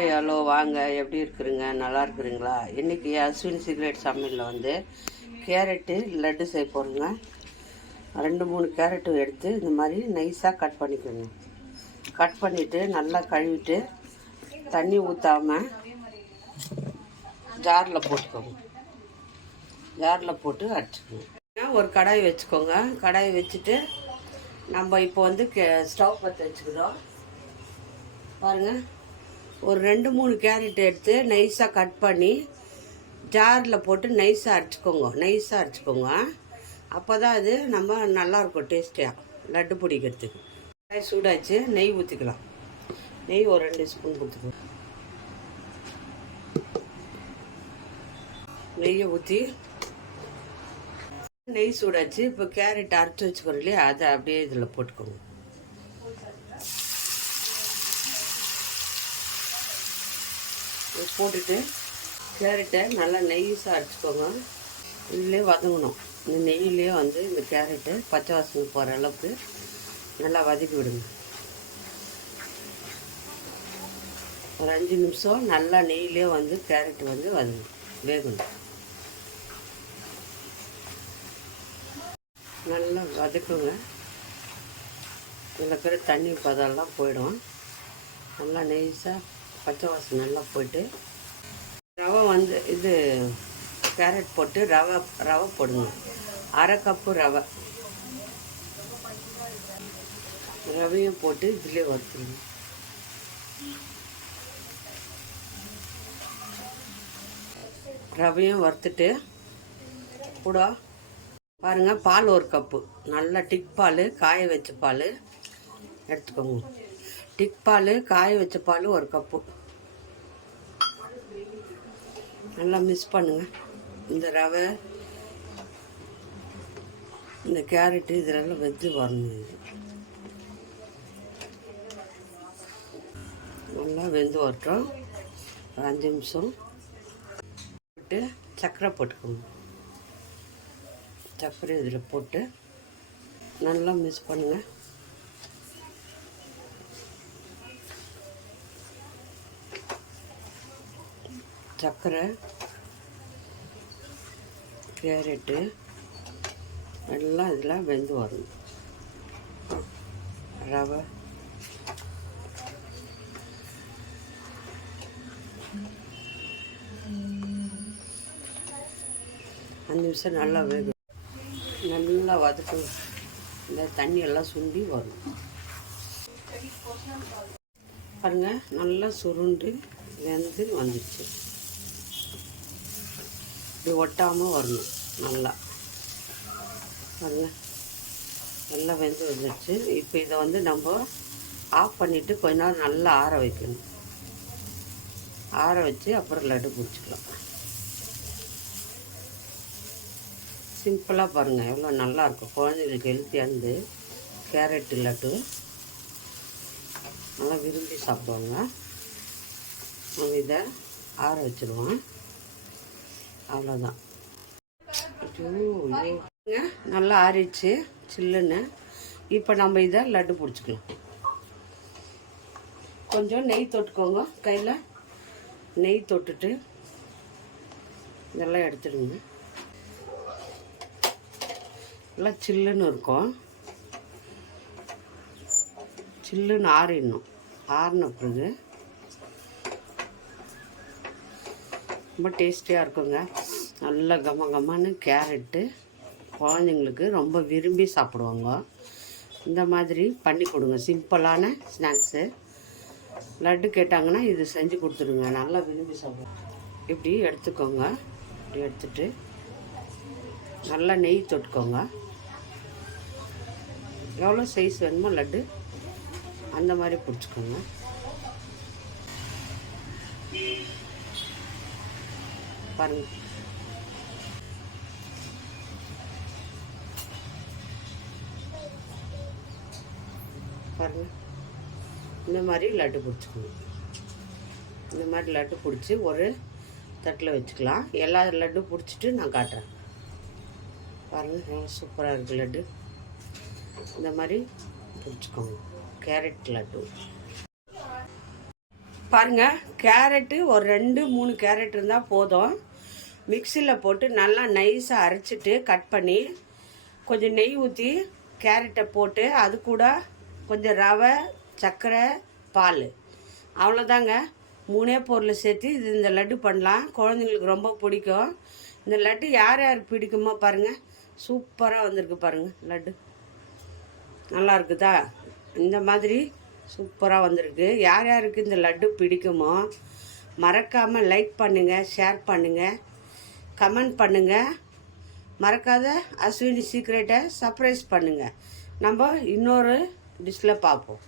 Hi hello வாங்க, எப்படி இருக்கிறீங்க? நல்லா இருக்கிறீங்களா? இன்றைக்கி அஸ்வின் சீக்ரெட் சமையலில் வந்து கேரட்டு லட்டு செய்ய போகிறோங்க. 2-3 கேரட்டு எடுத்து இந்த மாதிரி நைஸாக கட் பண்ணிக்கோங்க. கட் பண்ணிவிட்டு நல்லா கழுவிட்டு தண்ணி ஊற்றாமல் ஜாரில் போட்டுக்கோங்க. ஜாரில் போட்டு அரைச்சிக்கோங்க. ஒரு கடாய் வச்சுக்கோங்க. கடாய் வச்சுட்டு நம்ம இப்போ வந்து ஸ்டவ் பற்ற வச்சுக்கிறோம். பாருங்கள், ஒரு 2-3 கேரட் எடுத்து நைஸாக கட் பண்ணி ஜாரில் போட்டு நைஸாக அரைச்சிக்கோங்க. அப்போ தான் அது நம்ம நல்லாயிருக்கும் டேஸ்டியாக லட்டு பிடிக்கிறதுக்கு. சூடாச்சு, நெய் ஊற்றிக்கலாம். நெய் ஒரு 2 ஸ்பூன் ஊற்றிக்கலாம். நெய்யை ஊற்றி நெய் சூடாச்சு. இப்போ கேரட் அரைச்சி வச்சுக்கிறோம் இல்லையா, அதை அப்படியே இதில் போட்டுக்கோங்க. போட்டுட்டு கேரட்டை நல்லா நெய்ஸாக அரைச்சிக்கோங்க. இதுலேயே வதங்கணும். இந்த நெய்யிலே வந்து இந்த கேரட்டு பச்சை வாசனை போகிற அளவுக்கு நல்லா வதக்கி விடுங்க. ஒரு 5 நிமிஷம் நல்லா நெய்யிலே வந்து கேரட்டு வந்து வேகணும். நல்லா வதக்குங்க. இதில் இருக்கிற தண்ணி பதெல்லாம் போயிடும். நல்லா நெய்ஸாக பச்சை வாசனை நல்லா போய்ட்டு ரவை வந்து இது கேரட் போட்டு ரவை போடுங்க. 1/2 கப்பு ரவையும் போட்டு இதிலே வறுத்துருங்க. ரவையும் வறுத்துட்டு கூட பாருங்கள், பால் 1 கப்பு, நல்லா டிக் பால், காய வச்ச பால் எடுத்துக்கோங்க. டிக் பால், காய வச்ச பால் 1 கப்பு. நல்லா மிக்ஸ் பண்ணுங்க. இந்த ரவை, இந்த கேரட்டு இதெல்லாம் வெந்து வரணும். இது நல்லா வெந்து வரட்டும். 5 நிமிஷம் போட்டு சர்க்கரை போட்டுக்கோங்க. சர்க்கரை இதில் போட்டு நல்லா மிக்ஸ் பண்ணுங்கள். சர்க்கரை, கேரட்டு எல்லாம் இதில் வெந்து வரணும். ரவை அஞ்சு நிமிஷம் நல்லா வேகும். நல்லா வதக்கணும். இந்த தண்ணி எல்லாம் சுண்டி வரும். பாருங்கள், நல்லா சுருண்டு வெந்து வந்துடுச்சு. இது ஒட்டாமல் வரணும். நல்லா பாருங்கள், நல்லா வெந்து வந்துடுச்சு. இப்போ இதை வந்து நம்ம ஆஃப் பண்ணிவிட்டு கொஞ்ச நேரம் நல்லா ஆற வைக்கணும். ஆற வச்சு அப்புறம் லட்டு பிடிச்சிக்கலாம். சிம்பிளாக பாருங்கள், எவ்வளோ நல்லாயிருக்கும். குழந்தைங்களுக்கு ஹெல்த்தியானது கேரட் லட்டு. நல்லா விரும்பி சாப்பிடுவாங்க. நம்ம இதை ஆற வச்சுருவோம். அவ்வளோதான். நல்லா ஆறிடுச்சு சில்லுன்னு. இப்போ நம்ம இதை லட்டு பிடிச்சிக்கலாம். கொஞ்சம் நெய் தொட்டுக்கோங்க. கையில் நெய் தொட்டுட்டு இதெல்லாம் எடுத்துடுங்க. எல்லாம் சில்லுன்னு இருக்கும். சில்லுன்னு ஆறிடணும். ஆறின பிறகு ரொம்ப டேஸ்டியாக இருக்குங்க. நல்ல கமன்னு கேரட்டு குழந்தைங்களுக்கு ரொம்ப விரும்பி சாப்பிடுவாங்க. இந்த மாதிரி பண்ணி கொடுங்க. சிம்பிளான ஸ்நாக்ஸு. லட்டு கேட்டாங்கன்னா இது செஞ்சு கொடுத்துருங்க. நல்லா விரும்பி சாப்பிடுவாங்க. இப்படி எடுத்துக்கோங்க. இப்படி எடுத்துட்டு நல்லா நெய் தொட்டுக்கோங்க. எவ்வளோ சைஸ் வேணுமோ லட்டு அந்த மாதிரி பிடிச்சிக்கோங்க. பாருங்க, இந்த மாதிரி லட்டு பிடிச்சிக்கணும். இந்த மாதிரி லட்டு பிடிச்சி ஒரு தட்டில் வச்சுக்கலாம். எல்லா லட்டு பிடிச்சிட்டு நான் காட்டுறேன். பாருங்கள், எவ்வளோ சூப்பராக இருக்குது லட்டு. இந்த மாதிரி பிடிச்சிக்கோங்க. கேரட் லட்டு பாருங்கள், கேரட்டு ஒரு 2-3 கேரட் இருந்தால் போதும். மிக்சியில் போட்டு நல்லா நைஸாக அரைச்சிட்டு கட் பண்ணி கொஞ்சம் நெய் ஊற்றி கேரட்டை போட்டு அது கூட கொஞ்சம் ரவை, சர்க்கரை, பால், அவ்வளோதாங்க. 3 பொருள் சேர்த்து இந்த லட்டு பண்ணலாம். குழந்தைங்களுக்கு ரொம்ப பிடிக்கும். இந்த லட்டு யார் யாருக்கு பிடிக்குமோ பாருங்கள், சூப்பராக வந்திருக்கு பாருங்கள். லட்டு நல்லா இருக்குதா? இந்த மாதிரி சூப்பராக வந்திருக்கு. யார் யாருக்கு இந்த லட்டு பிடிக்குமோ மறக்காமல் லைக் பண்ணுங்கள், ஷேர் பண்ணுங்கள், கமெண்ட் பண்ணுங்கள். மறக்காத அஸ்வினி சீக்ரெட்டை சர்ப்ரைஸ் பண்ணுங்கள். நம்ம இன்னொரு டிஷ்ஷில் பார்ப்போம்.